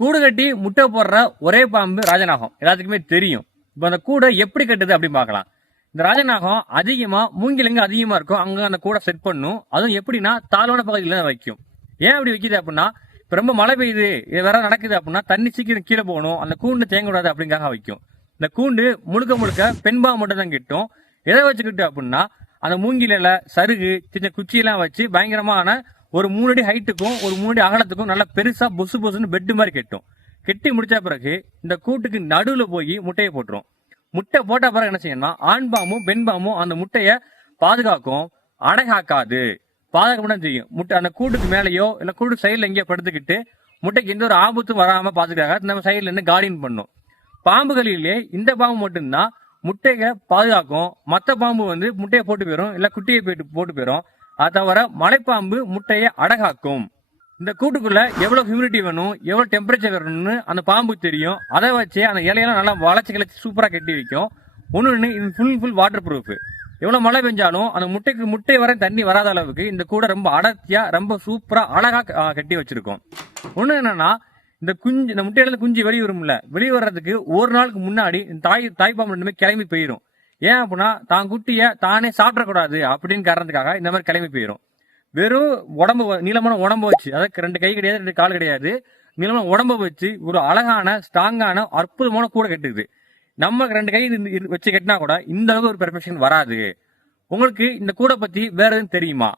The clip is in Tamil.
கூடு கட்டி முட்டை போடுற ஒரே பாம்பு ராஜநாகம். எல்லாத்துக்குமே தெரியும். இப்போ அந்த கூடை எப்படி கட்டுது அப்படின்னு பார்க்கலாம். இந்த ராஜநாகம் அதிகமா மூங்கிலங்க அதிகமா இருக்கும் அங்க அந்த கூடை செட் பண்ணும். அதுவும் எப்படின்னா தாழ்வான பகுதியில் தான் வைக்கும். ஏன் அப்படி வைக்குது அப்படின்னா இப்போ ரொம்ப மழை பெய்யுது இது வேற நடக்குது அப்படின்னா தண்ணி சீக்கிரம் கீழே போகணும் அந்த கூண்டு தேங்கக்கூடாது அப்படிங்காக வைக்கும். இந்த கூண்டு முழுக்க முழுக்க பெண்பா மட்டும் தான் கிட்டும். எதை வச்சுக்கிட்டு அப்படின்னா அந்த மூங்கில சருகு சின்ன குச்சியெல்லாம் வச்சு பயங்கரமான ஒரு மூணு அடி ஹைட்டுக்கும் ஒரு மூணு அடி அகலத்துக்கும் நல்லா பெருசா பொசு பொசுன்னு பெட்டு மாதிரி கெட்டும். கெட்டி முடிச்ச பிறகு இந்த கூட்டுக்கு நடுவுல போய் முட்டையை போட்டுரும். முட்டை போட்ட பிறகு என்ன செய்யணும்னா ஆண் பாம்பும் பெண் பாம்பும் அந்த முட்டைய பாதுகாக்கும். அடைகாக்காது. பாதுகாக்க செய்யும். முட்டை அந்த கூட்டுக்கு மேலேயோ இல்ல கூட்டு சைடுல எங்கேயோ படுத்துக்கிட்டு முட்டைக்கு எந்த ஒரு ஆபத்தும் வராம பாதுகாக்க நம்ம சைடுல இருந்து கார்டின் பண்ணும். பாம்புகளிலே இந்த பாம்பு மட்டும்தான் முட்டையை பாதுகாக்கும். மற்ற பாம்பு வந்து முட்டையை போட்டு போயிடும் இல்ல குட்டியை போயிட்டு போட்டு போயிடும் அது தவிர மலைப்பாம்பு முட்டையை அடகாக்கும். இந்த கூட்டுக்குள்ள எவ்வளவு ஹியூமிடிட்டி வேணும் எவ்வளவு டெம்பரேச்சர் வேணும்னு அந்த பாம்பு தெரியும். அதை வச்சு அந்த இலையெல்லாம் நல்லா வளச்சி கிளச்சி சூப்பராக கட்டி வைக்கும். ஒன்று இது ஃபுல் ஃபுல் வாட்டர் ப்ரூஃப் எவ்வளவு மழை பெஞ்சாலும் அந்த முட்டைக்கு முட்டை வரை தண்ணி வராத அளவுக்கு இந்த கூடை ரொம்ப அடர்த்தியா ரொம்ப சூப்பரா அழகா கட்டி வச்சிருக்கோம். ஒண்ணு என்னன்னா இந்த குஞ்சு இந்த முட்டையில குஞ்சு வெளியே வரும்ல வெளியே வர்றதுக்கு ஒரு நாளுக்கு முன்னாடி இந்த தாய் தாய்ப்பாம்பு ரெண்டுமே கிளம்பி போயிடும் ஏன் அப்படின்னா தான் குட்டிய தானே சாப்பிடக்கூடாது அப்படின்னு காரணத்துக்காக இந்த மாதிரி கிளம்பி போயிடும் வெறும் உடம்பு நீளமான உடம்பு வச்சு அதாவது ரெண்டு கை கிடையாது ரெண்டு கால் கிடையாது நீளமான உடம்ப வச்சு ஒரு அழகான ஸ்ட்ராங்கான அற்புதமான கூடை கட்டுது. நம்ம ரெண்டு கை இருந்து- இரு- வச்சு கட்டினா கூட இந்த அளவுக்கு ஒரு பெர்ஃபெக்ஷன் வராது. உங்களுக்கு இந்த கூடை பத்தி வேற எதுவும் தெரியுமா?